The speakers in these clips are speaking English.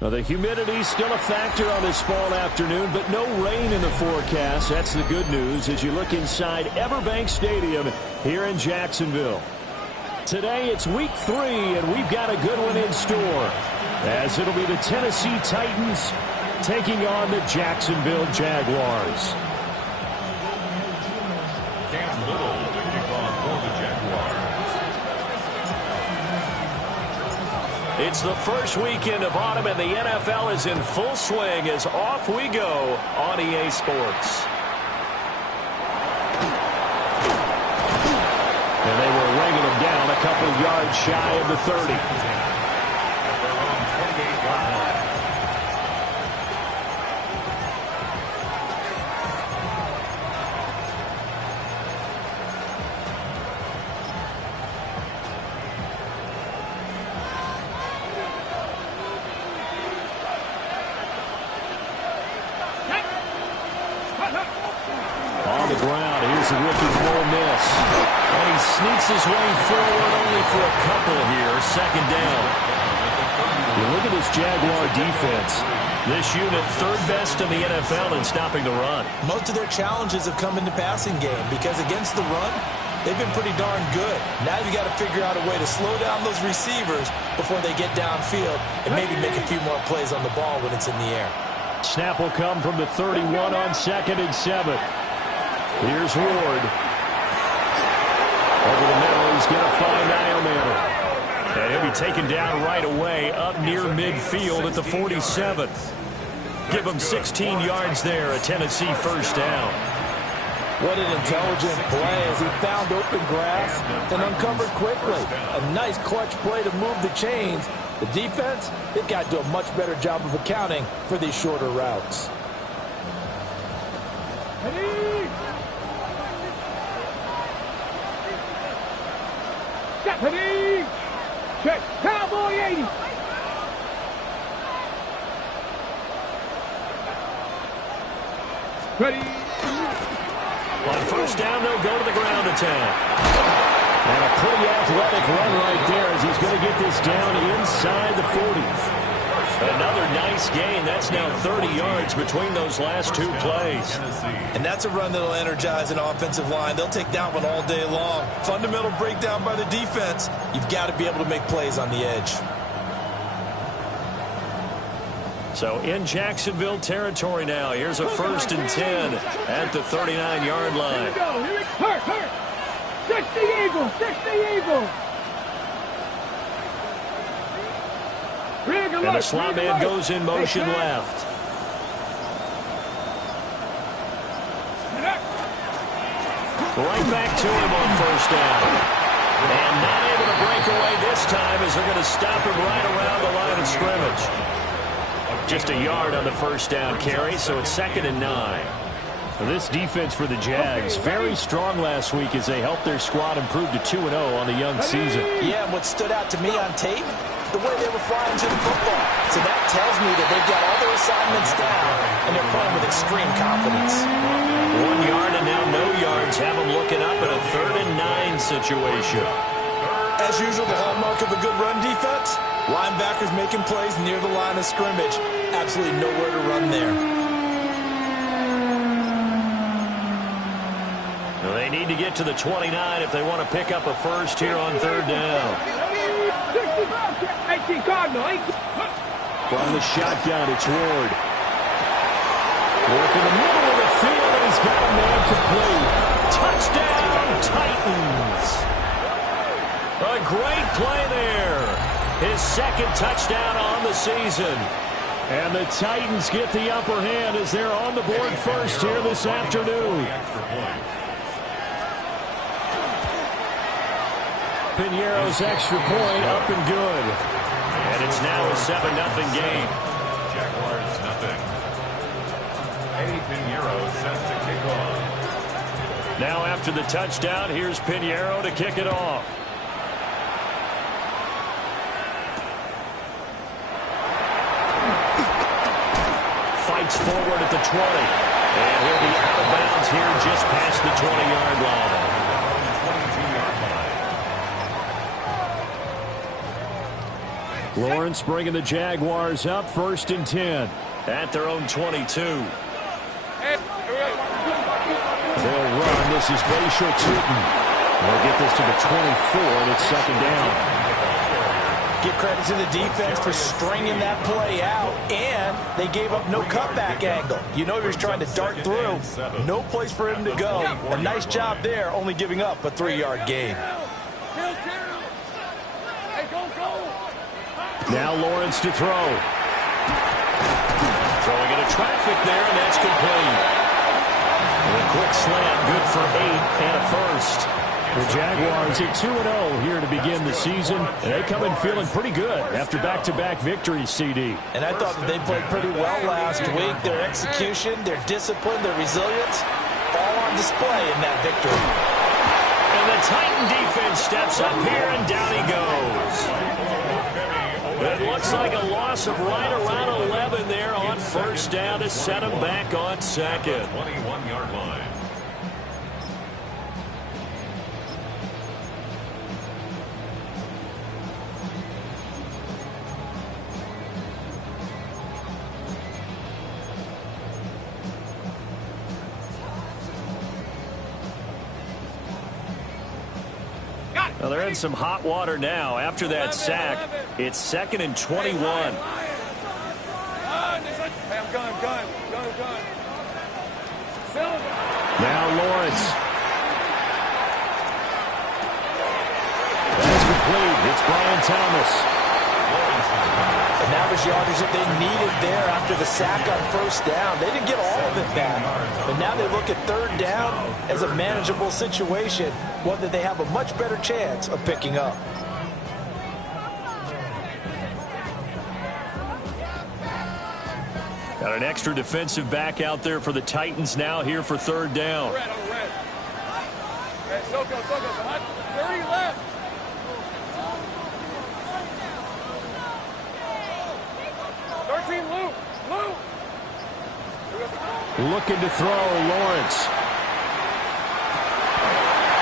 Well, the humidity's still a factor on this fall afternoon, but no rain in the forecast. That's the good news as you look inside Everbank Stadium here in Jacksonville. Today it's week 3, and we've got a good one in store, as it'll be the Tennessee Titans taking on the Jacksonville Jaguars. Cam Little to kick off for the Jaguars. It's the first weekend of autumn, and the NFL is in full swing as off we go on EA Sports. And they were ringing them down a couple yards shy of the 30. On the ground, here's the rookie from Ole Miss. And he sneaks his way forward only for a couple here, second down. You look at this Jaguar defense. This unit third best in the NFL in stopping the run. Most of their challenges have come in the passing game because against the run, they've been pretty darn good. Now you got to figure out a way to slow down those receivers before they get downfield and maybe make a few more plays on the ball when it's in the air. Snap will come from the 31 on 2nd and 7. Here's Ward. Over the middle, he's going to find Iomanner. And he'll be taken down right away up near midfield at the 47. Give him 16 yards there, a Tennessee first down. What an intelligent play as he found open grass and uncovered quickly. A nice clutch play to move the chains. The defense, they've got to do a much better job of accounting for these shorter routes. Ready? Check. Cowboy 80. Ready? On first down, they'll go to the ground attack. And a pretty athletic run right there as he's going to get this down inside the 40. Another nice gain. That's now 30 yards between those last two plays. And that's a run that'll energize an offensive line. They'll take that one all day long. Fundamental breakdown by the defense. You've got to be able to make plays on the edge. So in Jacksonville territory now. Here's a 1st and 10 at the 39-yard line. Here we go. Here we go. Hurt. 60 Eagles. 60 Eagles. And the slot man goes in motion left. Right back to him on first down. And not able to break away this time as they're going to stop him right around the line of scrimmage. Just a yard on the first down carry, so it's 2nd and 9. Well, this defense for the Jags, very strong last week as they helped their squad improve to 2-0 on the young season. Yeah, and what stood out to me on tape, the way they were flying to the football. So that tells me that they've got all their assignments down, and they're playing with extreme confidence. 1 yard and now no yards have them looking up at a 3rd and 9 situation. As usual, the hallmark of a good run defense, linebackers making plays near the line of scrimmage. Absolutely nowhere to run there. Well, they need to get to the 29 if they want to pick up a first here on 3rd down. From the shotgun, it's Ward. Working the middle of the field, and he's got a man complete. Touchdown, Titans. A great play there. His 2nd touchdown on the season. And the Titans get the upper hand as they're on the board first here this afternoon. Piñeiro's extra point up and good. And it's now a 7-0 game. Jaguars nothing. Eddie Piñeiro set to kick off. Now after the touchdown, here's Piñeiro to kick it off. gets forward at the 20. And he'll be out of bounds here just past the 20-yard line. Lawrence bringing the Jaguars up 1st and 10 at their own 22. They'll run. This is Bashal Tutin. They'll get this to the 24, and it's 2nd down. Give credit to the defense for stringing that play out, and they gave up no cutback angle. You know he was trying to dart through. No place for him to go. A nice job there, only giving up a 3-yard gain. Now Lawrence to throw. Throwing into traffic there, and that's complete. And a quick slant, good for 8 and a first. The Jaguars at 2-0 here to begin the season, and they come in feeling pretty good after back-to-back victories, CD. And I thought that they played pretty well last week. Their execution, their discipline, their resilience, all on display in that victory. And the Titan defense steps up here, and down he goes. It looks like a loss of right around 11 there on 1st down to set him back on 2nd. 21-yard line. Well, they're in some hot water now. After that sack, it's 2nd and 21. Now Lawrence. That's complete. It's Brian Thomas. And that was yardage that they needed there after the sack on 1st down. They didn't get all of it back. But now they look at 3rd down as a manageable situation, one that they have a much better chance of picking up. Got an extra defensive back out there for the Titans now here for 3rd down. Looking to throw, Lawrence.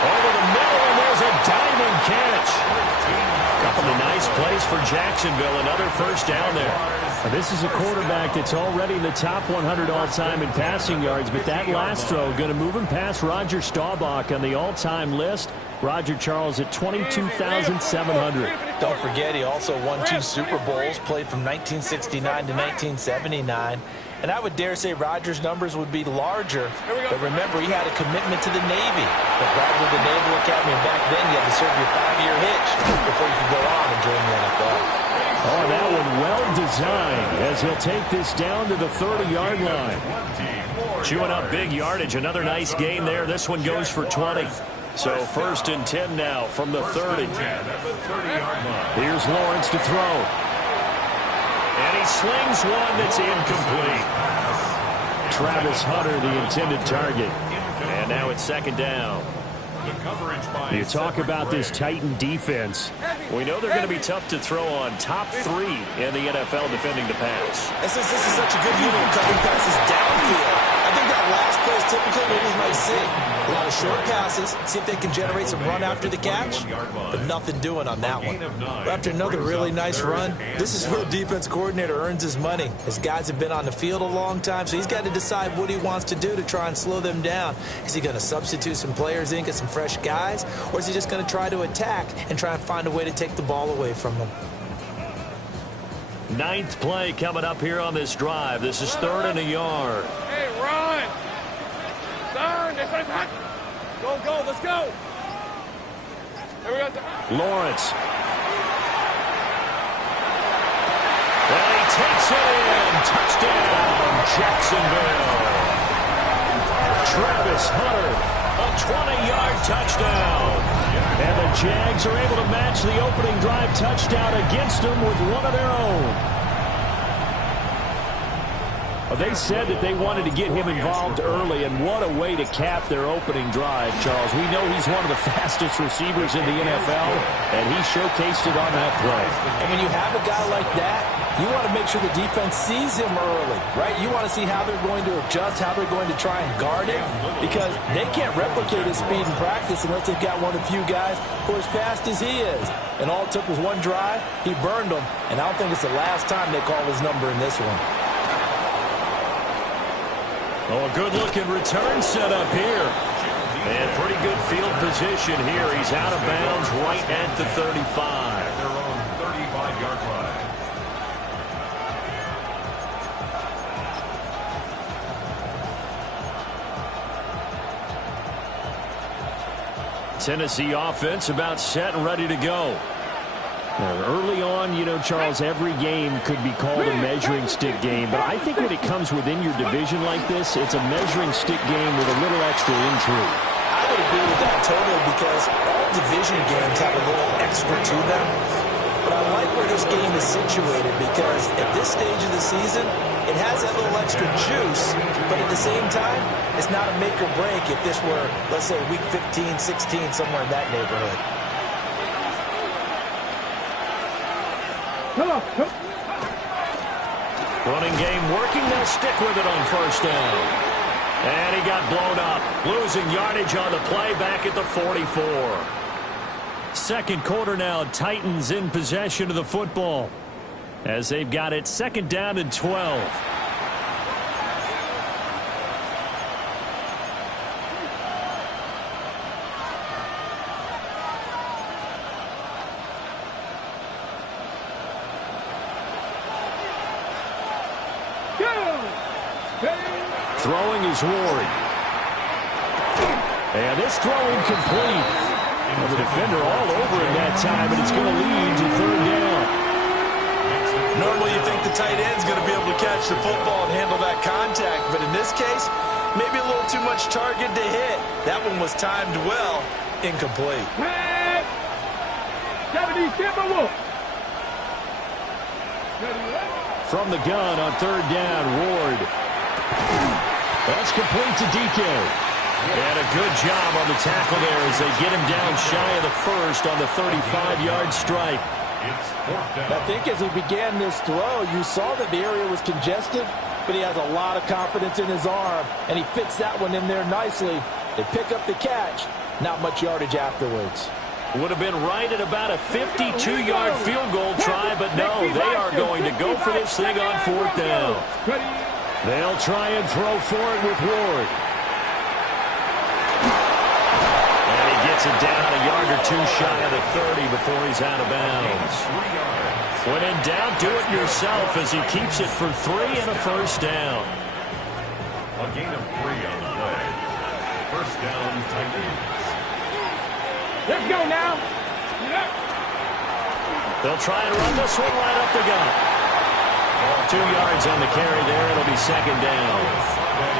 Over the middle, and there's a diving catch. Couple of nice plays for Jacksonville. Another 1st down there. This is a quarterback that's already in the top 100 all-time in passing yards, but that last throw going to move him past Roger Staubach on the all-time list. Roger Charles at 22,700. Don't forget, he also won 2 Super Bowls, played from 1969 to 1979. And I would dare say Rodgers' numbers would be larger. But remember, he had a commitment to the Navy. But graduated the Naval Academy, and back then you had to serve your 5-year hitch before you could go on and join the NFL. Oh, that one well designed as he'll take this down to the 30-yard line. Chewing up big yardage. Another nice gain there. This one goes for 20. So 1st and 10 now from the 30. Here's Lawrence to throw. And he slings one that's incomplete. Travis Hunter, the intended target. And now it's 2nd down. You talk about this Titan defense. We know they're going to be tough to throw on. Top 3 in the NFL defending the pass. And since this is such a good unit cutting passes downfield, I think that last play is typically what we might see. A lot of short passes, see if they can generate some run after the catch, but nothing doing on that one. But after another really nice run, this is where the defense coordinator earns his money. His guys have been on the field a long time, so he's got to decide what he wants to do to try and slow them down. Is he going to substitute some players in, get some fresh guys, or is he just going to try to attack and try and find a way to take the ball away from them? 9th play coming up here on this drive. This is 3rd and a yard. Hey, run! Turn! Go, let's go! Here we go. Lawrence. And he takes it in. Touchdown, Jacksonville. Travis Hunter, a 20-yard touchdown. And the Jags are able to match the opening drive touchdown against them with one of their own. They said that they wanted to get him involved early, and what a way to cap their opening drive, Charles. We know he's one of the fastest receivers in the NFL, and he showcased it on that play. And when you have a guy like that, you want to make sure the defense sees him early, right? You want to see how they're going to adjust, how they're going to try and guard him, because they can't replicate his speed in practice unless they've got one of the few guys who are as fast as he is. And all it took was one drive. He burned them, and I don't think it's the last time they call his number in this one. Oh, a good-looking return set up here. And pretty good field position here. He's out of bounds right at the 35. Their own 35-yard line. Tennessee offense about set and ready to go. Early on, you know, Charles, every game could be called a measuring stick game, but I think when it comes within your division like this, it's a measuring stick game with a little extra intrigue. I would agree with that totally, because all division games have a little extra to them. But I like where this game is situated, because at this stage of the season, it has that little extra juice, but at the same time, it's not a make or break if this were, let's say, week 15, 16, somewhere in that neighborhood. Running game working. They'll stick with it on first down. And he got blown up. Losing yardage on the play back at the 44. Second quarter now. Titans in possession of the football as they've got it second down and 12. Throwing is Ward. And this throw incomplete. Well, the defender all over it that time, and it's going to lead to third down. Normally you think the tight end's going to be able to catch the football and handle that contact, but in this case, maybe a little too much target to hit. That one was timed well, incomplete. From the gun on third down, Ward. That's complete to DK. And a good job on the tackle there as they get him down shy of the first on the 35-yard strike. I think as he began this throw, you saw that the area was congested, but he has a lot of confidence in his arm, and he fits that one in there nicely. They pick up the catch, not much yardage afterwards. Would have been right at about a 52-yard field goal try, but no, they are going to go for this thing on fourth down. They'll try and throw for it with Ward. And he gets it down a yard or two shy of the 30 before he's out of bounds. When in doubt, do it yourself as he keeps it for 3 and a first down. A gain of 3 on the play. First down, Titans. Let's go now. They'll try and run this one right up the gut. 2 yards on the carry there. It'll be second down.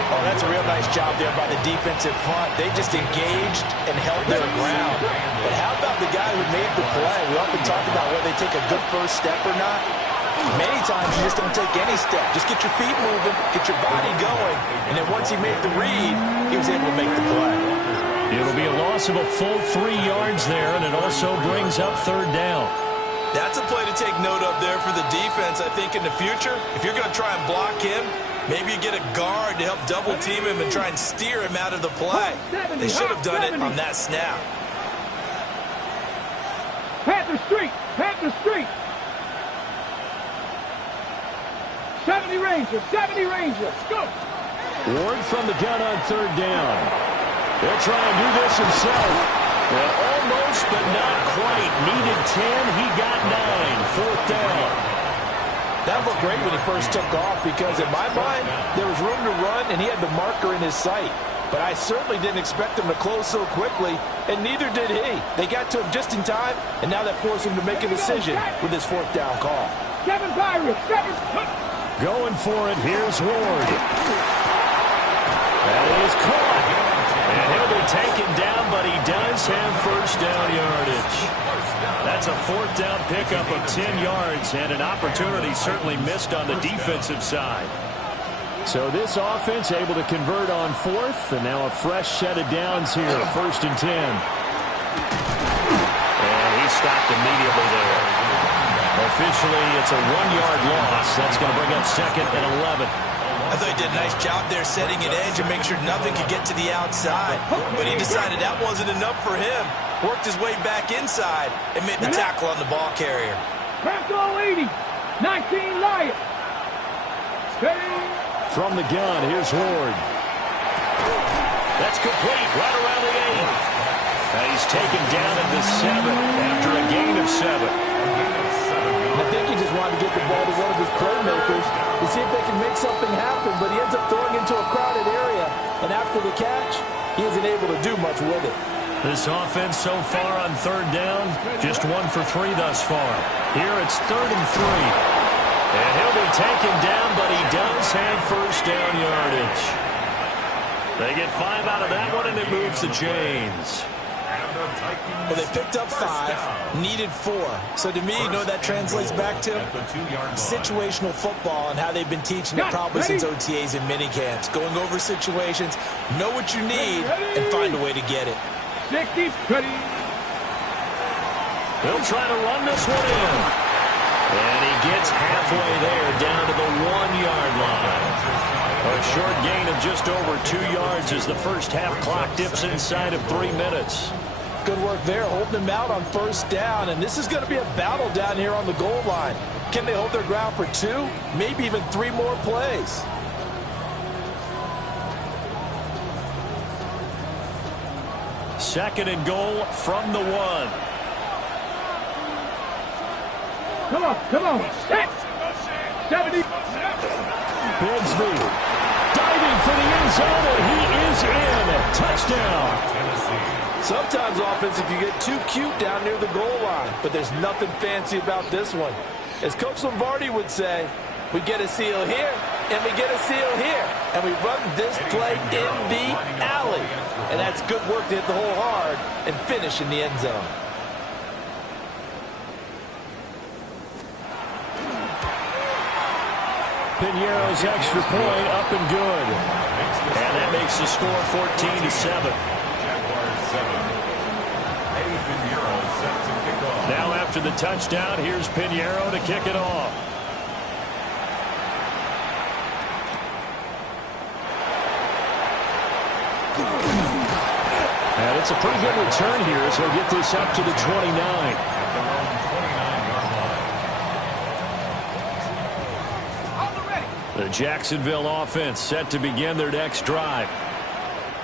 Oh, that's a real nice job there by the defensive front. They just engaged and held their ground. But how about the guy who made the play? We often talk about whether they take a good first step or not. Many times you just don't take any step. Just get your feet moving, get your body going, and then once he made the read, he was able to make the play. It'll be a loss of a full 3 yards there, and it also brings up third down. That's a play to take note of there for the defense, I think, in the future. If you're going to try and block him, maybe you get a guard to help double team him and try and steer him out of the play. They should have done it on that snap. Panther Street! Panther Street! 70 Rangers! 70 Rangers! Go! Ward from the gun on third down. They'll try and do this himself. Well, almost, but not quite. Needed 10. He got 9. Fourth down. That looked great when he first took off because, in my mind, there was room to run, and he had the marker in his sight. But I certainly didn't expect him to close so quickly, and neither did he. They got to him just in time, and now that forced him to make a decision with his fourth down call. 7 Pirates! 7! Going for it. Here's Ward. That is caught. And he'll be taken down, but he does have first down yardage. That's a fourth down pickup of 10 yards, and an opportunity certainly missed on the defensive side. So this offense able to convert on fourth, and now a fresh set of downs here, 1st and 10. And he stopped immediately there. Officially, it's a 1-yard loss. That's going to bring up 2nd and 11. I thought he did a nice job there setting an edge and make sure nothing could get to the outside. But he decided that wasn't enough for him. Worked his way back inside and made the tackle on the ball carrier. Bronco 80, 19 Lions. Steady. From the gun, here's Ward. That's complete, right around the 8. And he's taken down at the 7 after a gain of 7. I think he just wanted to get the ball to one of his playmakers to see if they can make something happen, but he ends up throwing into a crowded area. And after the catch, he isn't able to do much with it. This offense so far on 3rd down, just 1 for 3 thus far. Here it's 3rd and 3. And he'll be taken down, but he does have 1st down yardage. They get 5 out of that one, and it moves the chains. Well, they picked up 5, needed 4. So to me, you know what that translates back to? Situational football and how they've been teaching it probably since OTAs and minicamps. Going over situations, know what you need, and find a way to get it. 60, ready. He'll try to run this one in. And he gets halfway there, down to the 1-yard line. A short gain of just over 2 yards as the first half clock dips inside of 3 minutes. Good work there, holding him out on 1st down, and this is going to be a battle down here on the goal line. Can they hold their ground for 2, maybe even 3 more plays? Second and goal from the 1. Come on. 70. Bigsby diving for the end zone, and he is in. Touchdown. Sometimes offensive you get too cute down near the goal line, but there's nothing fancy about this one. As Coach Lombardi would say, we get a seal here, and we get a seal here, and we run this play in the alley. And that's good work to hit the hole hard and finish in the end zone. Piñeiro's extra point up and good. And that makes the score 14-7. Now after the touchdown, here's Piñeiro to kick it off. And it's a pretty good return here, so he'll get this up to the 29. The Jacksonville offense set to begin their next drive.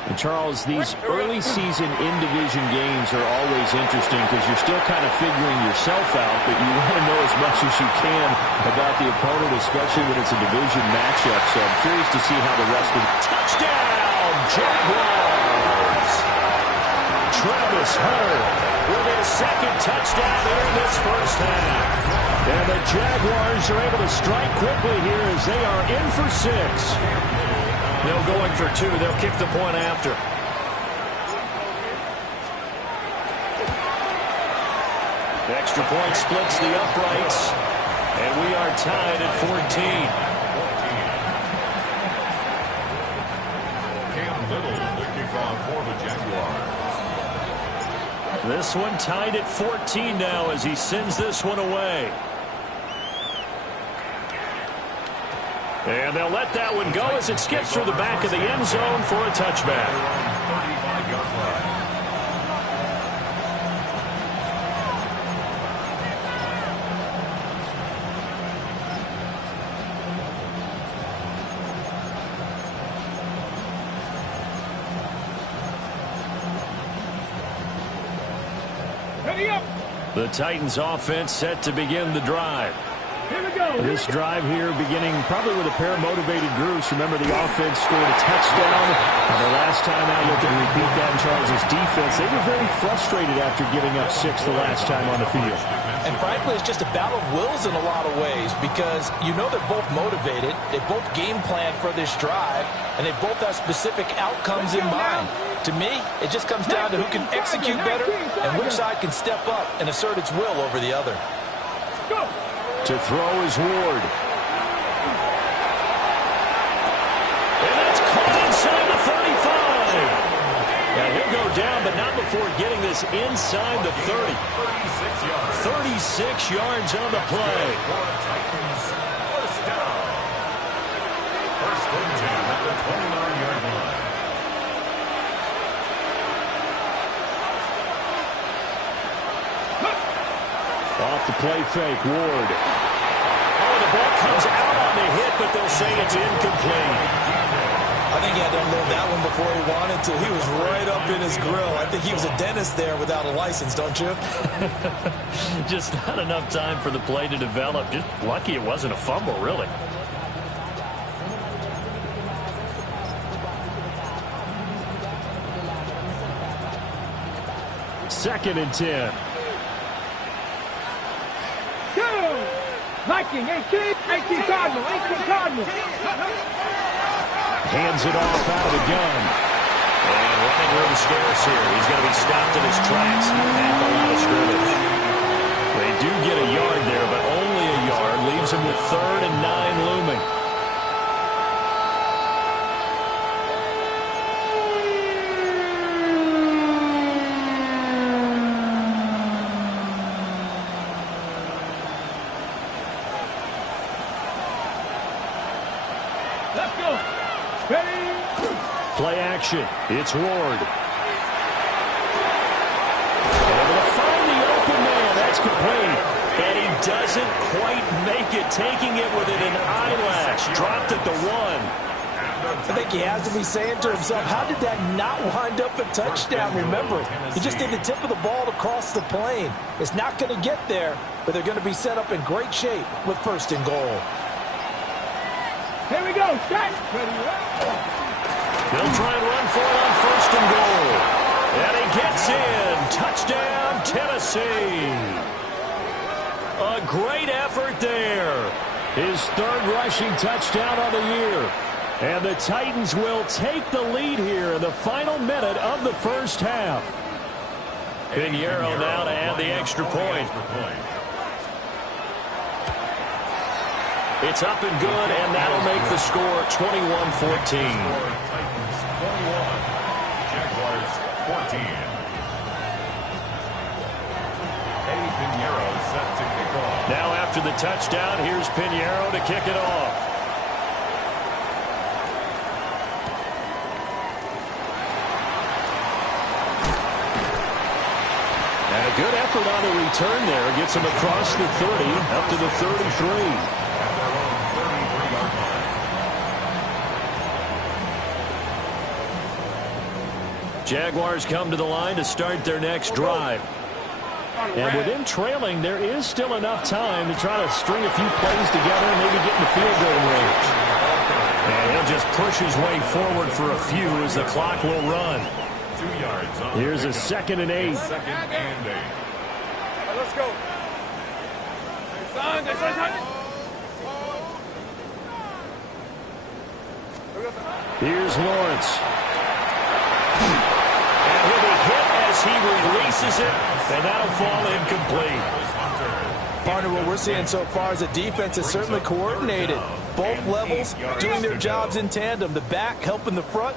And Charles, these early season in-division games are always interesting because you're still kind of figuring yourself out, but you want to know as much as you can about the opponent, especially when it's a division matchup. So I'm curious to see how the rest of the touchdown Jaguars. Travis Hunter with his 2nd touchdown here in this first half. And the Jaguars are able to strike quickly here as they are in for 6. They'll go in for 2. They'll kick the point after. The extra point splits the uprights. And we are tied at 14. Cam Little, the kickoff for the Jaguars. This one tied at 14 now as he sends this one away. And they'll let that one go as it skips through the back of the end zone for a touchback. Ready up. The Titans offense set to begin the drive. Here we go. This drive here beginning probably with a pair of motivated groups. Remember, the offense scored a touchdown. The last time out, looking to repeat that in Charles' defense. They were very frustrated after giving up 6 the last time on the field. And frankly, it's just a battle of wills in a lot of ways because you know they're both motivated. They both game plan for this drive, and they both have specific outcomes in mind. To me, it just comes down to who can execute better and which side can step up and assert its will over the other. Go. To throw is Ward. before getting this inside the 30. 36 yards on the play. First down. First and 10 at the 29-yard line. Off the play fake, Ward. Oh, the ball comes out on the hit, but they'll say it's incomplete. I think he had to unload that one before he wanted to. He was right up in his grill. I think he was a dentist there without a license, don't you? Just not enough time for the play to develop. Just lucky it wasn't a fumble, really. Second and 10. Viking, 18 Cardinal, 18 Cardinal. Hands it off out of the gun. And running room scarce here. He's going to be stopped in his tracks at the line of scrimmage. They do get a yard there, but only a yard. Leaves him with 3rd and 9 looming. Let's go. Ready? Play action. It's Ward. Able to find the open man. That's complete. And he doesn't quite make it. Taking it within an eyelash. Dropped at the 1. I think he has to be saying to himself, how did that not wind up a touchdown? Remember, he just did the tip of the ball to cross the plane. It's not going to get there, but they're going to be set up in great shape with 1st and goal. Here we go. Set. Ready? They'll try and run for it on 1st and goal. And he gets in. Touchdown, Tennessee. A great effort there. His 3rd rushing touchdown of the year. And the Titans will take the lead here in the final minute of the first half. Pinheiro now to add the extra point. It's up and good, and that'll make the score 21-14. Titans 21, Jaguars 14. Eddie Pinheiro set to kick off. Now after the touchdown, here's Pinheiro to kick it off. And a good effort on the return there. Gets him across the 30, up to the 33. Jaguars come to the line to start their next drive. And with them trailing, there is still enough time to try to string a few plays together and maybe get in the field goal range. And he'll just push his way forward for a few as the clock will run. 2 yards on Here's a 2nd and 8. 2nd and 8. Let's go. Here's Lawrence. And he'll be hit as he releases it, and that'll fall incomplete. Partner, what we're seeing so far is the defense is certainly coordinated. Both levels doing their jobs in tandem. The back helping the front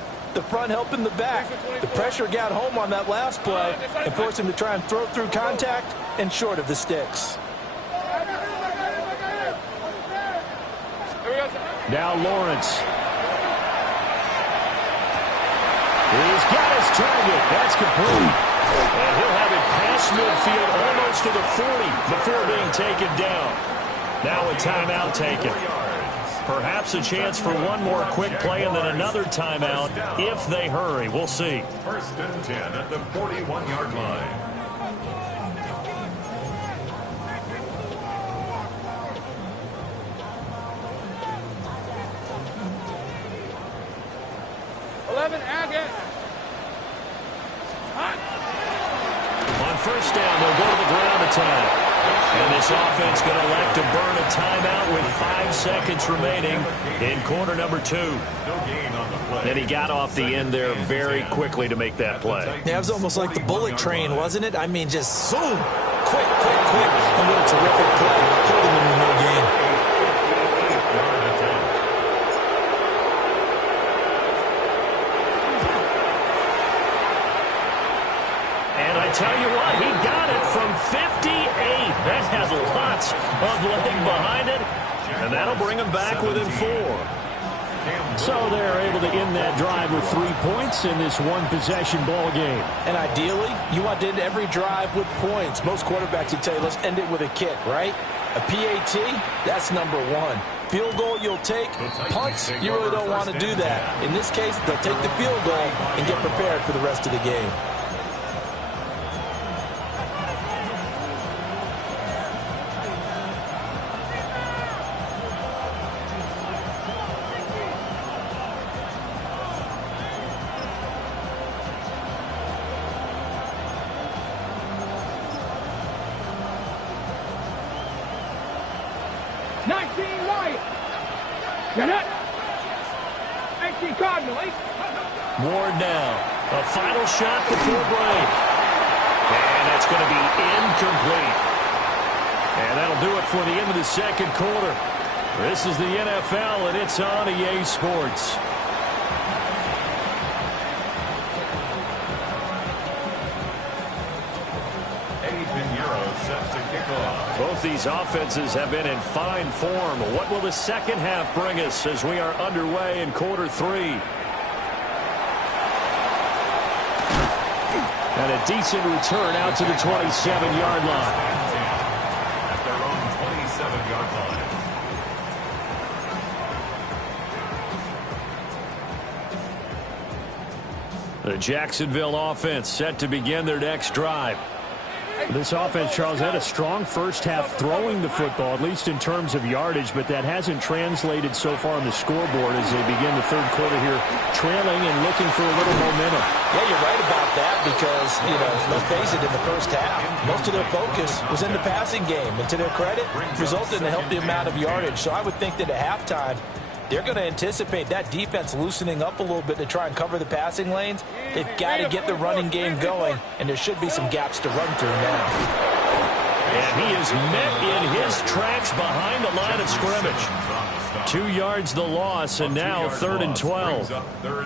helping the back. The pressure got home on that last play and forced him to try and throw through contact and short of the sticks. Now Lawrence. He's got his target. That's complete. And he'll have it past midfield almost to the 40 before being taken down. Now a timeout taken. Perhaps a chance for one more quick play and then another timeout if they hurry. We'll see. 1st and 10 at the 41-yard line. On 1st down, they'll go to the ground attack. And this offense going to elect to burn a timeout with 5 seconds remaining in quarter number 2. And he got off the end there very quickly to make that play. Yeah, it was almost like the bullet train, wasn't it? I mean, just zoom, quick. And what a terrific play. Holding him in no game. of leg behind it, and that'll bring them back within 4. So they're able to end that drive with 3 points in this one-possession ball game. And ideally, you want to end every drive with points. Most quarterbacks would tell you, let's end it with a kick, right? A PAT, that's number 1. Field goal you'll take. Punts, you really don't want to do that. In this case, they'll take the field goal and get prepared for the rest of the game. Ward now. A final shot before break. And that's going to be incomplete. And that'll do it for the end of the second quarter. This is the NFL, and it's on EA Sports. Eddie Pinheiro set to kick off. Both these offenses have been in fine form. What will the second half bring us as we are underway in quarter 3? And a decent return out to the 27-yard line. At their own 27-yard line. The Jacksonville offense set to begin their next drive. This offense, Charles, had a strong first half throwing the football, at least in terms of yardage, but that hasn't translated so far on the scoreboard as they begin the third quarter here, trailing and looking for a little momentum. Yeah, you're right about that because, let's face it, in the first half, most of their focus was in the passing game. And to their credit, resulted in a healthy amount of yardage. So I would think that at halftime, they're going to anticipate that defense loosening up a little bit to try and cover the passing lanes. They've got to get the running game going, and there should be some gaps to run through now. And he is met in his tracks behind the line of scrimmage. 2 yards the loss, and now 3rd and 12.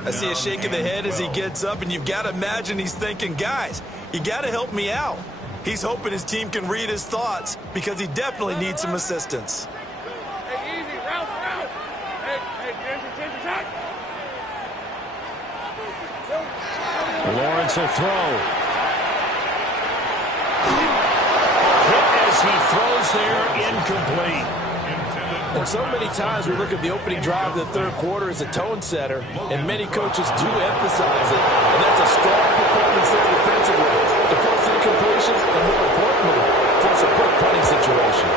I see a shake of the head as he gets up, and you've got to imagine he's thinking, guys, you got to help me out. He's hoping his team can read his thoughts because he definitely needs some assistance. Lawrence will throw. Hit as he throws there, incomplete. And so many times we look at the opening drive of the third quarter as a tone setter, and many coaches do emphasize it. And that's a strong performance there defensively to force incompletion, and more importantly, force a quick punting situation.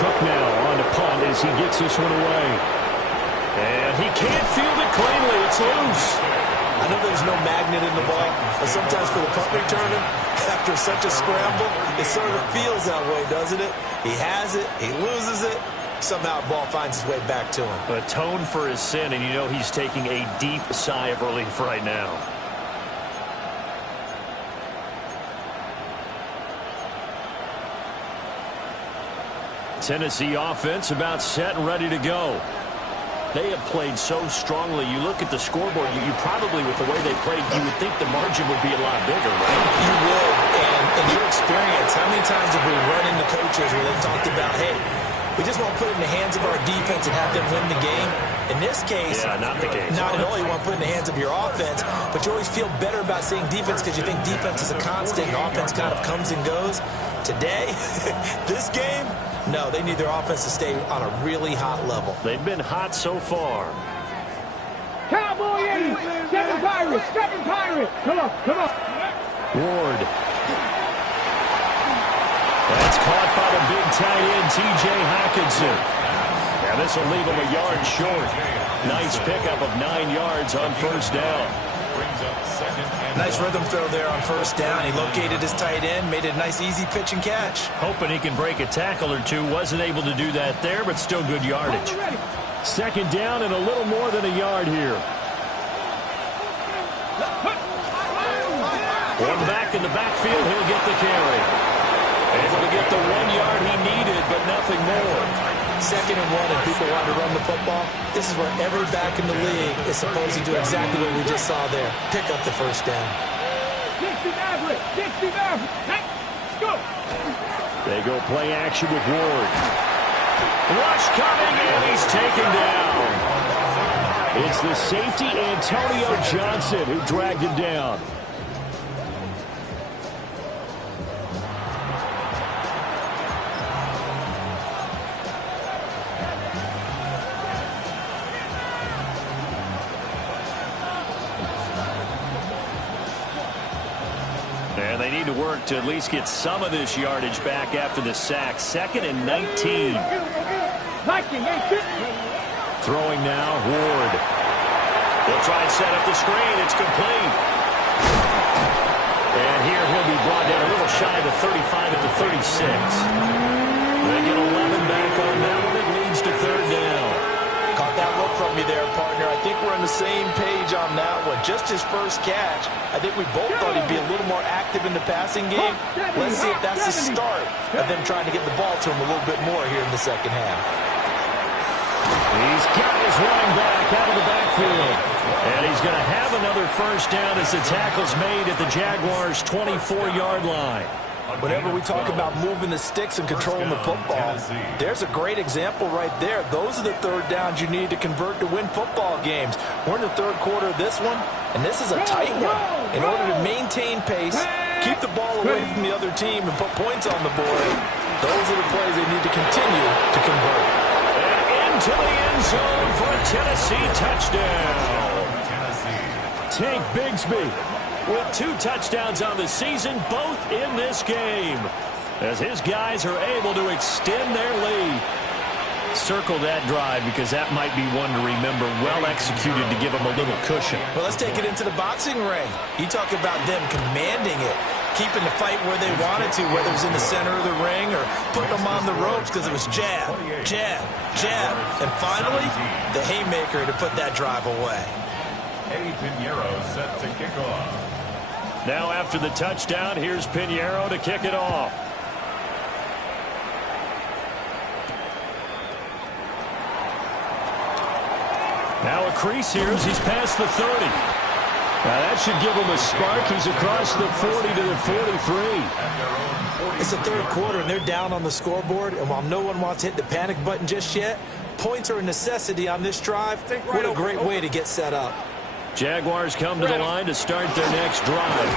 Cook now on to punt as he gets this one away. And he can't field it cleanly. It's loose. I know there's no magnet in the ball, but sometimes for the punt returner, after such a scramble, it sort of feels that way, doesn't it? He has it, he loses it, somehow the ball finds its way back to him. Atone for his sin, and you know he's taking a deep sigh of relief right now. Tennessee offense about set and ready to go. They have played so strongly. You look at the scoreboard, you probably, with the way they played, you would think the margin would be a lot bigger, right? You would, and in your experience, how many times have we run into coaches where they've talked about, hey, we just want to put it in the hands of our defense and have them win the game? In this case, not the case. Not at all. You want to put it in the hands of your offense, but you always feel better about seeing defense because you think defense is a constant and offense kind of comes and goes. Today, this game, no, they need their offense to stay on a really hot level. They've been hot so far. Cowboy Eddie, 7 Pirates, 7 Pirates. Come on, come on. Ward. That's caught by the big tight end, T.J. Hockenson. Now this will leave him a yard short. Nice pickup of 9 yards on first down. Nice rhythm throw there on first down. He located his tight end, made it a nice easy pitch and catch. Hoping he can break a tackle or two. Wasn't able to do that there, but still good yardage. Second down and a little more than a yard here. One back in the backfield, he'll get the carry. Able to get the 1 yard he needed, but nothing more. 2nd and 1, and people want to run the football. This is where every back in the league is supposed to do exactly what we just saw there. Pick up the first down. 60 Maverick, 60 Maverick. Let's go. They go play action with Ward. Rush coming, and he's taken down. It's the safety, Antonio Johnson, who dragged him down. And they need to work to at least get some of this yardage back after the sack. 2nd and 19. Throwing now, Ward. They'll try and set up the screen. It's complete. And here he'll be brought down a little shy of the 35 at the 36. They get 11 back on that one. It leads to 3rd down. Caught that look from you there, partner. I think we're on the same page on that one. Just his first catch. I think we both thought he'd be a little more active in the passing game. Let's see if that's the start of them trying to get the ball to him a little bit more here in the second half. He's got his running back out of the backfield. And he's going to have another first down as the tackle's made at the Jaguars' 24-yard line. Whenever we talk about moving the sticks and controlling the football, there's a great example right there. Those are the 3rd downs you need to convert to win football games. We're in the 3rd quarter of this one, and this is a tight one. In order to maintain pace, keep the ball away from the other team, and put points on the board, those are the plays they need to continue to convert. And into the end zone for a Tennessee touchdown. Tank Bigsby with 2 touchdowns on the season, both in this game, as his guys are able to extend their lead. Circle that drive because that might be one to remember. Well executed to give them a little cushion. Well, let's take it into the boxing ring. You talk about them commanding it, keeping the fight where they wanted to, whether it was in the center of the ring or putting them on the ropes because it was jab, jab, jab. And finally, the haymaker to put that drive away. Eddie Pinheiro set to kick off. Now after the touchdown, here's Pinheiro to kick it off. Now a crease here as he's past the 30. Now that should give him a spark. He's across the 40 to the 43. It's the 3rd quarter, and they're down on the scoreboard. And while no one wants to hit the panic button just yet, points are a necessity on this drive. What a great way to get set up. Jaguars come to the line to start their next drive.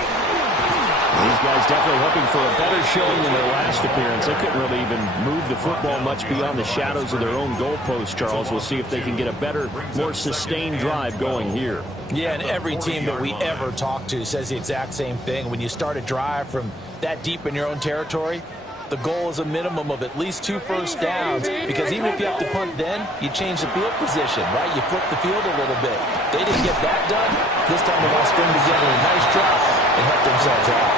These guys definitely hoping for a better showing than their last appearance. They couldn't really even move the football much beyond the shadows of their own goalpost, Charles. We'll see if they can get a better, more sustained drive going here. Yeah, and every team that we ever talk to says the exact same thing. When you start a drive from that deep in your own territory, the goal is a minimum of at least 2 first downs, because even if you have to punt then, you change the field position, right? You flip the field a little bit. They didn't get that done. This time they want to string together a nice drop and help themselves out.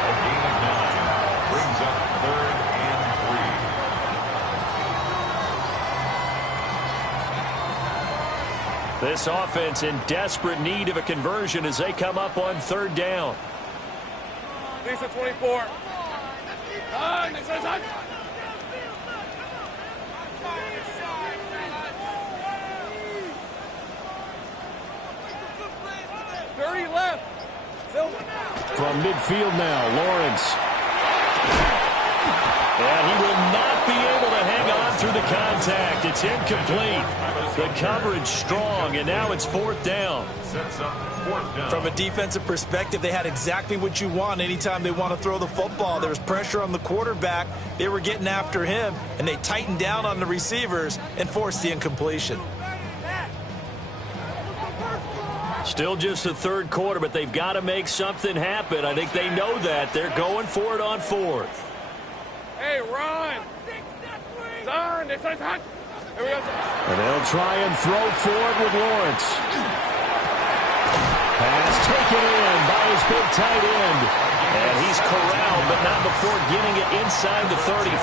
A gain of 9 brings up 3rd and 3. This offense in desperate need of a conversion as they come up on 3rd down. Lisa 24. Next side. 30 left. From midfield now, Lawrence. And he will not be able to hang on through the contact. It's incomplete. The coverage strong, and now it's 4th down. Sets up 4th down. From a defensive perspective, they had exactly what you want anytime they want to throw the football. There was pressure on the quarterback. They were getting after him, and they tightened down on the receivers and forced the incompletion. Still just the 3rd quarter, but they've got to make something happen. I think they know that. They're going for it on 4th. Hey, run! Son, this is hot. Here we go. And they'll try and throw forward with Lawrence. Pass taken in by his big tight end. And he's corralled, but not before getting it inside the 35.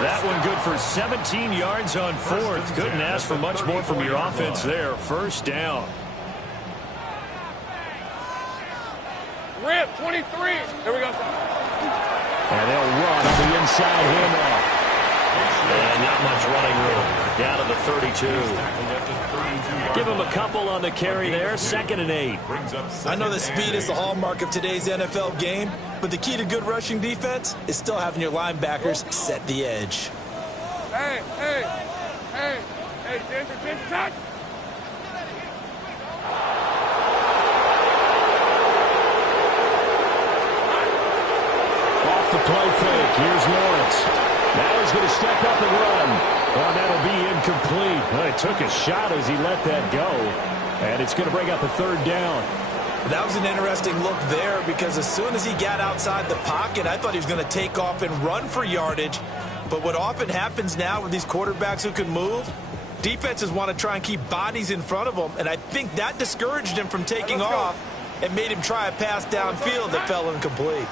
That one good for 17 yards on 4th. Couldn't ask for much more from your offense there. 1st down. Rip, 23. Here we go. And they'll run on the inside handoff. And not much running room. Down to the 32. Give him a couple on the carry there. 2nd and 8. I know that speed is the hallmark of today's NFL game, but the key to good rushing defense is still having your linebackers set the edge. Hey, Ginger, touch! Off the play fake. Here's Lawrence. Now he's going to step up and run. Well, that'll be incomplete. Well, it took a shot as he let that go. And it's going to bring up a 3rd down. That was an interesting look there because as soon as he got outside the pocket, I thought he was going to take off and run for yardage. But what often happens now with these quarterbacks who can move, defenses want to try and keep bodies in front of them, and I think that discouraged him from taking off and made him try a pass downfield that fell incomplete.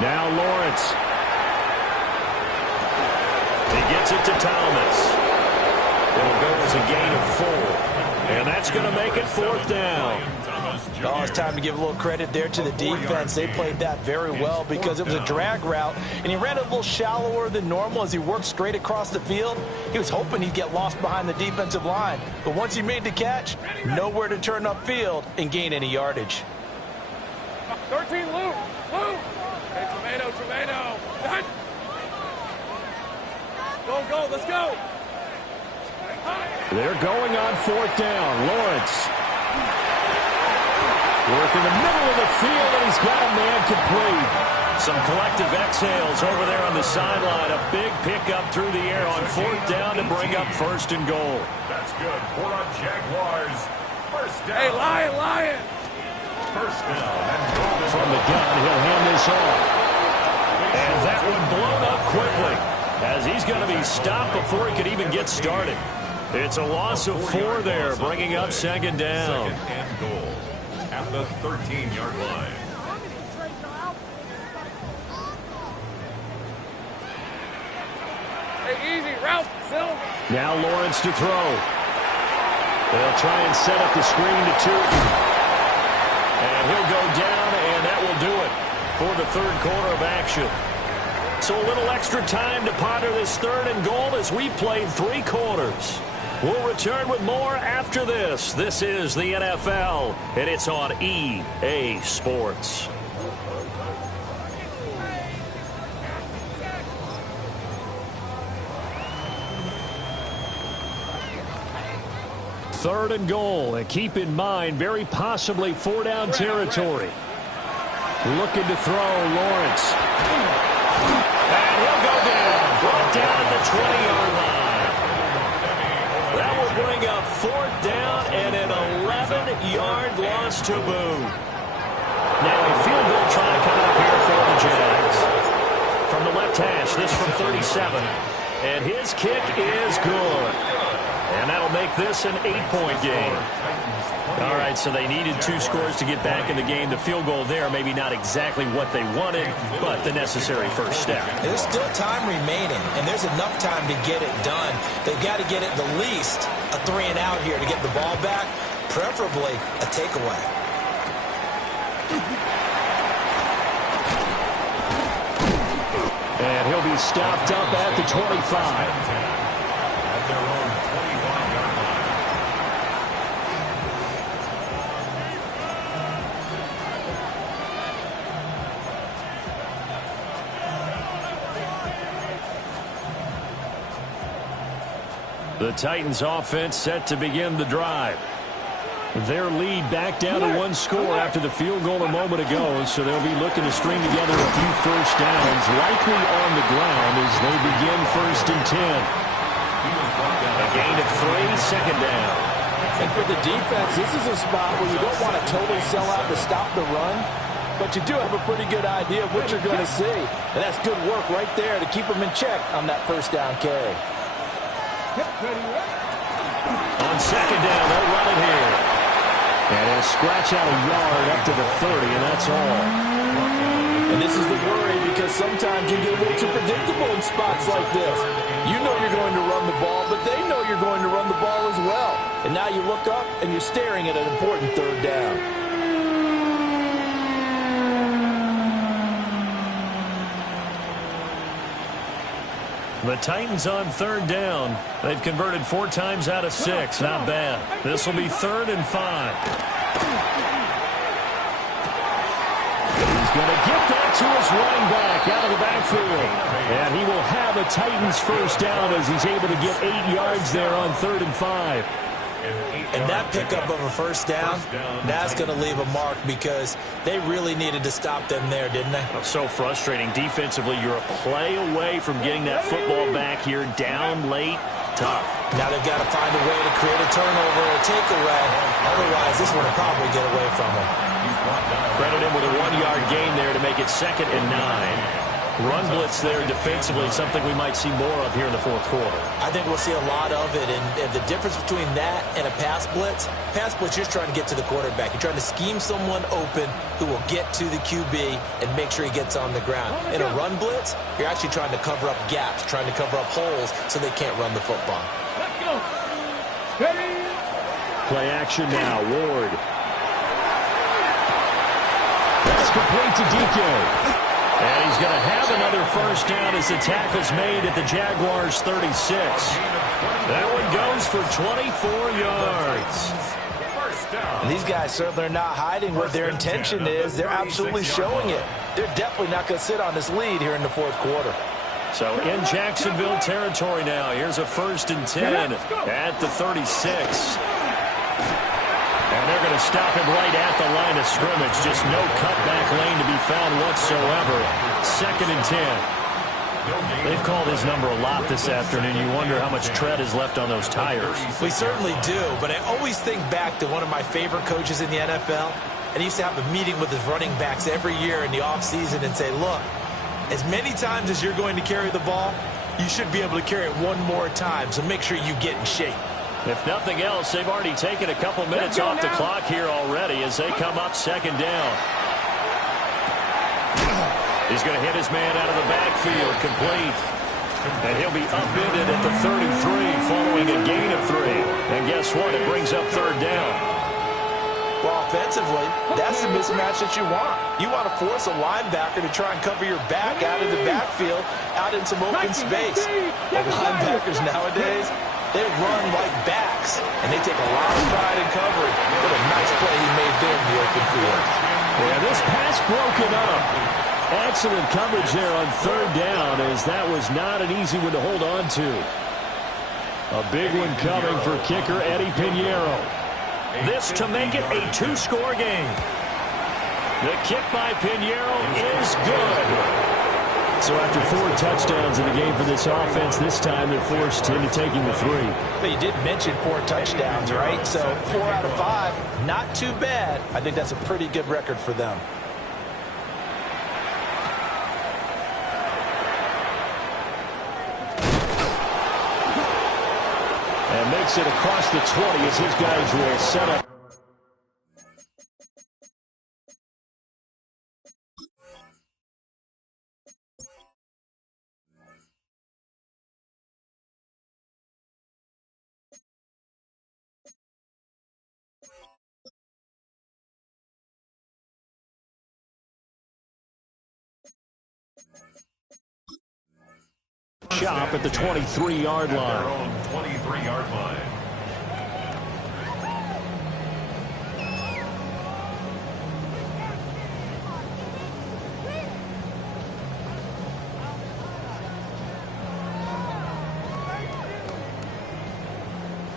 Now Lawrence. He gets it to Thomas. It'll go as a gain of 4. And that's going to make it 4th down. Oh, it's time to give a little credit there to the defense. They played that very well because it was a drag route, and he ran a little shallower than normal as he worked straight across the field. He was hoping he'd get lost behind the defensive line, but once he made the catch, nowhere to turn upfield and gain any yardage. 13, Luke! Hey, tomato! Done. Go, let's go! They're going on 4th down. Lawrence. Work in the middle of the field, and he's got a man complete. Some collective exhales over there on the sideline. A big pickup through the air on 4th down to bring up 1st and goal. That's good. For our Jaguars. 1st down. Hey, Lion! 1st down and goal. From the gun, he'll hand this off. And that one blown up quickly as he's going to be stopped before he could even get started. It's a loss of 4 there, bringing up 2nd down. 2nd and goal at the 13-yard line. Hey, easy, Ralph, Silver. Now Lawrence to throw. They'll try and set up the screen to Tootin. And he'll go down, and that will do it for the 3rd quarter of action. So a little extra time to ponder this 3rd and goal as we played 3 quarters. We'll return with more after this. This is the NFL, and it's on EA Sports. Third and goal, and keep in mind, very possibly 4-down territory. Looking to throw, Lawrence. And he'll go down. Brought down at the 20-yard line. That will bring up 4th down and an 11-yard loss to boot. Now a field goal trying to come up here for the Jags. From the left hash, this from 37. And his kick is good. And that'll make this an 8-point game. All right, so they needed 2 scores to get back in the game. The field goal there, maybe not exactly what they wanted, but the necessary first step. There's still time remaining, and there's enough time to get it done. They've got to get at the least a 3-and-out here to get the ball back, preferably a takeaway. And he'll be stopped up at the 25. Their own 21-yard line. The Titans offense set to begin the drive. Their lead back down to 1 score after the field goal a moment ago, so they'll be looking to string together a few first downs, likely on the ground as they begin 1st and 10. A gain of 3, 2nd down. And for the defense, this is a spot where you don't want to totally sell out to stop the run, but you do have a pretty good idea of what you're going to see. And that's good work right there to keep them in check on that 1st down carry. On 2nd down, they'll run it here. And he'll scratch out a yard up to the 30, and that's all. And this is the worry because sometimes you get a little too predictable in spots like this. You know you're going to run the ball, but they know you're going to run the ball as well. And now you look up and you're staring at an important 3rd down. The Titans on third down. They've converted 4 times out of 6. Not bad. This will be 3rd and 5. He's going to get that to his running back out of the backfield. And he will have a Titans first down as he's able to get 8 yards there on 3rd and 5. And that pickup of a first down, that's going to leave a mark because they really needed to stop them there, didn't they? So frustrating. Defensively, you're a play away from getting that football back here. Down late, tough. Now they've got to find a way to create a turnover or a takeaway. Otherwise, this one will probably get away from them. Credit him with a 1-yard gain there to make it 2nd and 9. Run blitz there defensively, something we might see more of here in the 4th quarter. I think we'll see a lot of it, and the difference between that and a pass blitz, you're just trying to get to the quarterback. You're trying to scheme someone open who will get to the QB and make sure he gets on the ground. In a run blitz, you're actually trying to cover up gaps, trying to cover up holes so they can't run the football. Let's go. Steady. Play action now, Ward. That's complete to DK. And he's going to have another first down as the tackle's made at the Jaguars' 36. That one goes for 24 yards. And these guys certainly are not hiding what their intention is. They're absolutely showing it. They're definitely not going to sit on this lead here in the 4th quarter. So in Jacksonville territory now. Here's a 1st and 10 at the 36. And they're going to stop him right at the line of scrimmage. Just no cutback lane to be found whatsoever. 2nd and 10. They've called his number a lot this afternoon. You wonder how much tread is left on those tires. We certainly do, but I always think back to one of my favorite coaches in the NFL, and he used to have a meeting with his running backs every year in the offseason and say, look, as many times as you're going to carry the ball, you should be able to carry it one more time, so make sure you get in shape. If nothing else, they've already taken a couple minutes off the clock here already as they come up 2nd down. He's going to hit his man out of the backfield, complete. And he'll be upended at the 33 following a gain of 3. And guess what? It brings up 3rd down. Well, offensively, that's the mismatch that you want. You want to force a linebacker to try and cover your back out of the backfield, out in some open space. The linebackers nowadays, they run like backs, and they take a lot of pride in covering. What a nice play he made there in the open field. Yeah, this pass broken up. Excellent coverage there on 3rd down, as that was not an easy one to hold on to. A big one coming for kicker Eddie Pinheiro. This to make it a 2-score game. The kick by Pinheiro is good. So after 4 touchdowns in the game for this offense, this time they're forced into taking the 3. But you did mention 4 touchdowns, right? So 4 out of 5, not too bad. I think that's a pretty good record for them. And makes it across the 20 as his guys will set up. Shop at the 23-yard line. 23-yard line.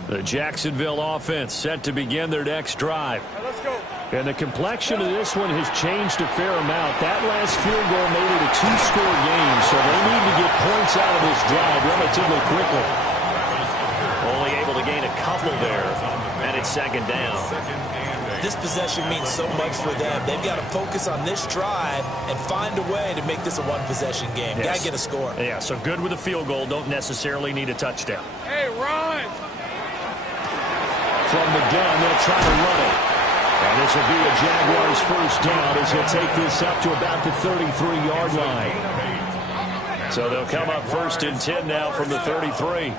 The Jacksonville offense set to begin their next drive. Let's go. And the complexion of this one has changed a fair amount. That last field goal made it a 2-score game, so they need to get points out of this drive relatively quickly. Only able to gain a couple there, and it's 2nd down. This possession means so much for them. They've got to focus on this drive and find a way to make this a 1-possession game. Yes. Got to get a score. Yeah, so good with a field goal. Don't necessarily need a touchdown. Hey, run! From the gun, they'll try to run it. And this will be a Jaguars first down as he'll take this up to about the 33-yard line. So they'll come up 1st and 10 now from the 33.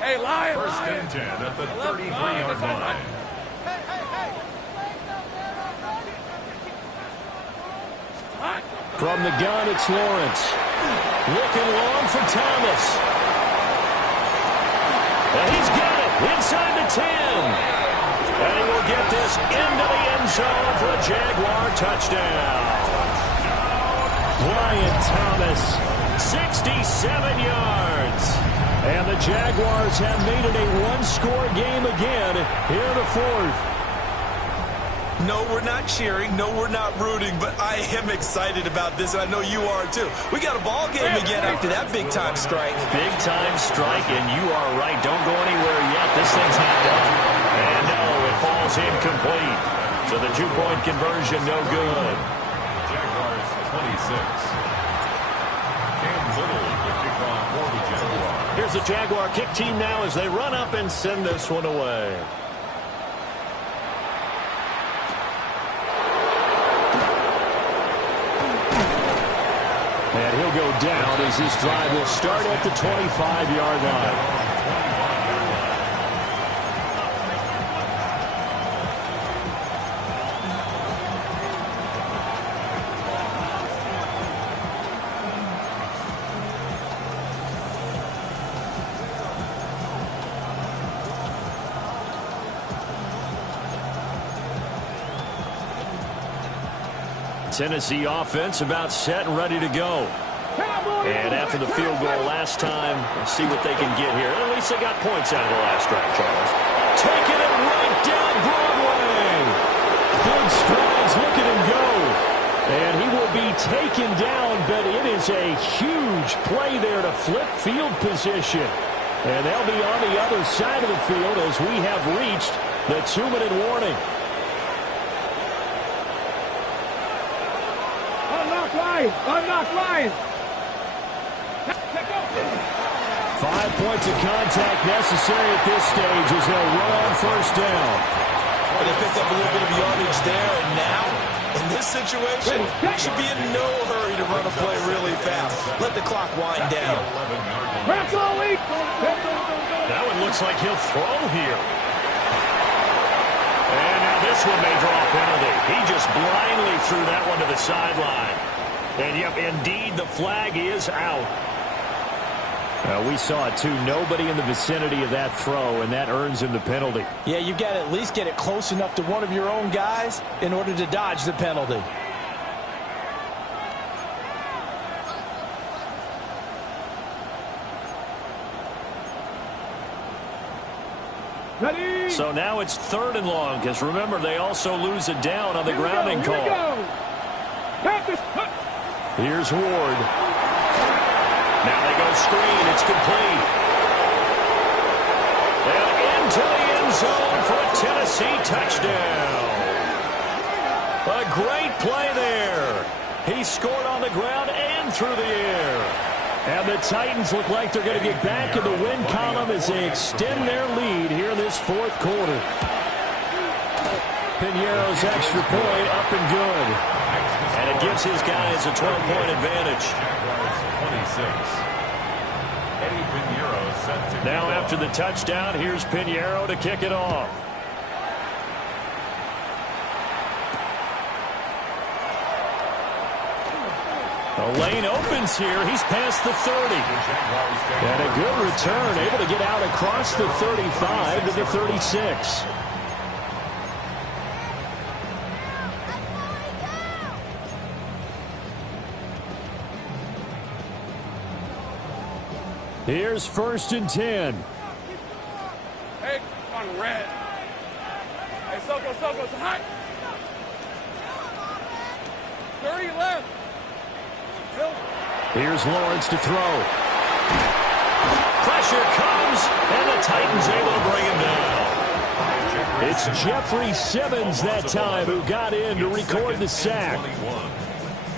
Hey, Lion! 1st and 10 at the 33-yard line. From the gun, it's Lawrence. Looking long for Thomas. And he's got it inside the 10. And he will get this into the end zone for a Jaguar touchdown. Brian Thomas, 67 yards. And the Jaguars have made it a one-score game again here in the fourth. No, we're not cheering. No, we're not rooting. But I am excited about this, and I know you are too. We got a ball game again after that big-time strike. Big-time strike, and you are right. Don't go anywhere yet. This thing's not done. And no, it falls incomplete. So the two-point conversion, no good. Jaguars 26. Cam Little, the kickoff for the Jaguars. Here's the Jaguar kick team now as they run up and send this one away. And he'll go down as this drive will start at the 25-yard line. Tennessee offense about set and ready to go. And after the field goal last time, let's see what they can get here. At least they got points out of the last drive, Charles. Taking it right down Broadway. Big strides, look at him go. And he will be taken down, but it is a huge play there to flip field position. And they'll be on the other side of the field as we have reached the 2-minute warning. Unlock Lions. 5 points of contact necessary at this stage as they'll run on first down. Well, they picked up a little bit of yardage there, and now, in this situation, should be in no hurry to run a play really fast. Let the clock wind down. That one looks like he'll throw here. And now this one may draw a penalty. He just blindly threw that one to the sideline. And, yep, indeed, the flag is out. We saw it, too. Nobody in the vicinity of that throw, and that earns him the penalty. Yeah, you've got to at least get it close enough to one of your own guys in order to dodge the penalty. Ready? So now it's 3rd and long, because remember, they also lose it down on the grounding call. Here's Ward. Now they go screen. It's complete. And into the end zone for a Tennessee touchdown. A great play there. He scored on the ground and through the air. And the Titans look like they're going to get back in the win column as they extend their lead here in this 4th quarter. Pinheiro's extra point up and good. And it gives his guys a 12-point advantage. Now after the touchdown, here's Pinheiro to kick it off. The lane opens here. He's past the 30. And a good return, able to get out across the 35 to the 36. Here's 1st and 10. Hey, on red. Hey, Soko, it's hot. 30 left. Here's Lawrence to throw. Pressure comes, and the Titans able to bring him down. It's Jeffrey Simmons that time who got in to record the sack.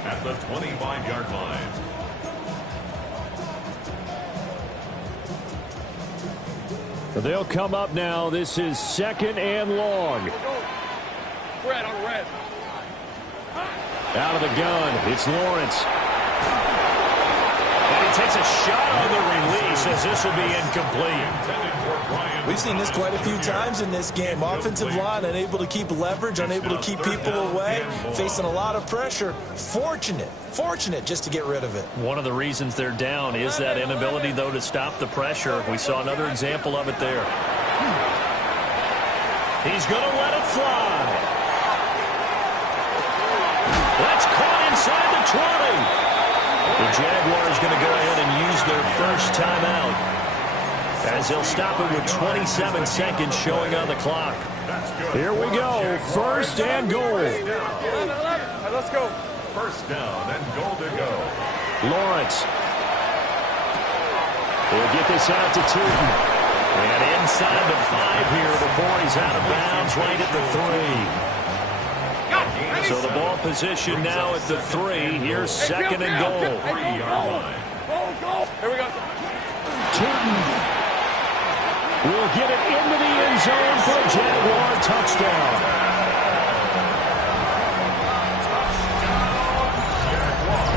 At the 25-yard line. They'll come up now. This is 2nd and long. Red on red. Out of the gun, it's Lawrence. And he he takes a shot on the release as this will be incomplete. We've seen this quite a few times in this game. Offensive line unable to keep leverage, unable to keep people away, facing a lot of pressure. Fortunate just to get rid of it. One of the reasons they're down is that inability, though, to stop the pressure. We saw another example of it there. He's going to let it fly. That's caught inside the 20. The Jaguars going to go ahead and use their first timeout, as they'll stop it with 27 seconds showing on the clock. Here we go. First and goal. Let's go. First down and goal to go. Lawrence. He'll get this out to Tootin. And inside the 5 here before he's out of bounds right at the 3. So the ball position now at the 3. Here's second and goal. Here we go. Tootin will get it into the end zone for a Jaguar touchdown.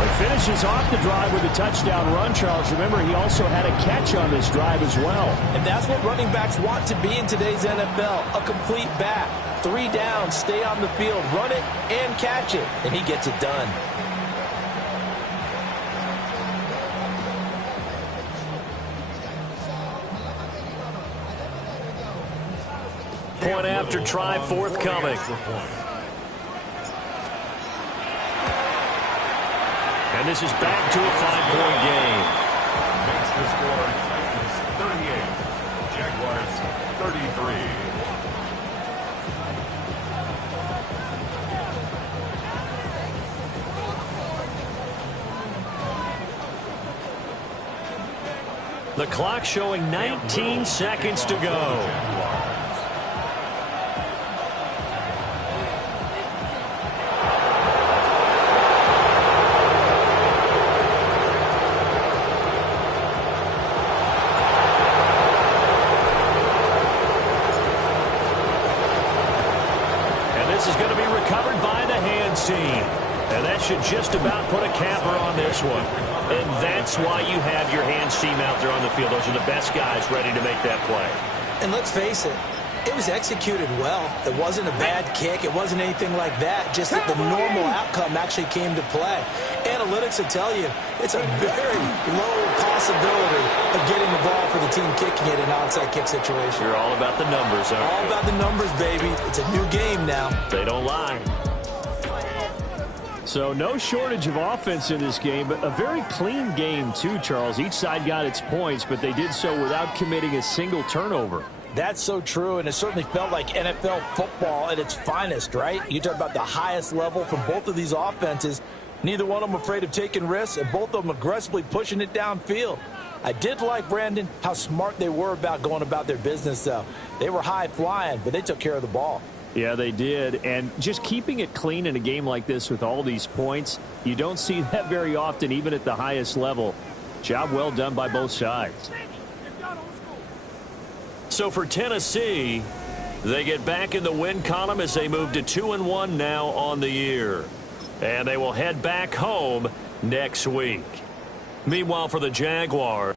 He finishes off the drive with a touchdown run, Charles. Remember, he also had a catch on this drive as well. And that's what running backs want to be in today's NFL, a complete back. 3 down, stay on the field, run it, and catch it. And he gets it done. Point after try forthcoming. And this is back to a 5-point game. Makes the score Titans 38, Jaguars 33. The clock showing 19 seconds to go. And that should just about put a capper on this one. And that's why you have your hands team out there on the field. Those are the best guys ready to make that play. And let's face it, it was executed well. It wasn't a bad kick. It wasn't anything like that. Just that the normal outcome actually came to play. Analytics will tell you it's a very low possibility of getting the ball for the team kicking it in an onside kick situation. You're all about the numbers, aren't you? All about the numbers, baby. It's a new game now. They don't lie. So no shortage of offense in this game, but a very clean game too, Charles. Each side got its points, but they did so without committing a single turnover. That's so true, and it certainly felt like NFL football at its finest, right? You talk about the highest level from both of these offenses. Neither one of them afraid of taking risks, and both of them aggressively pushing it downfield. I did like, Brandon, how smart they were about going about their business, though. They were high-flying, but they took care of the ball. Yeah, they did. And just keeping it clean in a game like this with all these points, you don't see that very often, even at the highest level. Job well done by both sides. So for Tennessee, they get back in the win column as they move to 2-1 now on the year. And they will head back home next week. Meanwhile, for the Jaguars,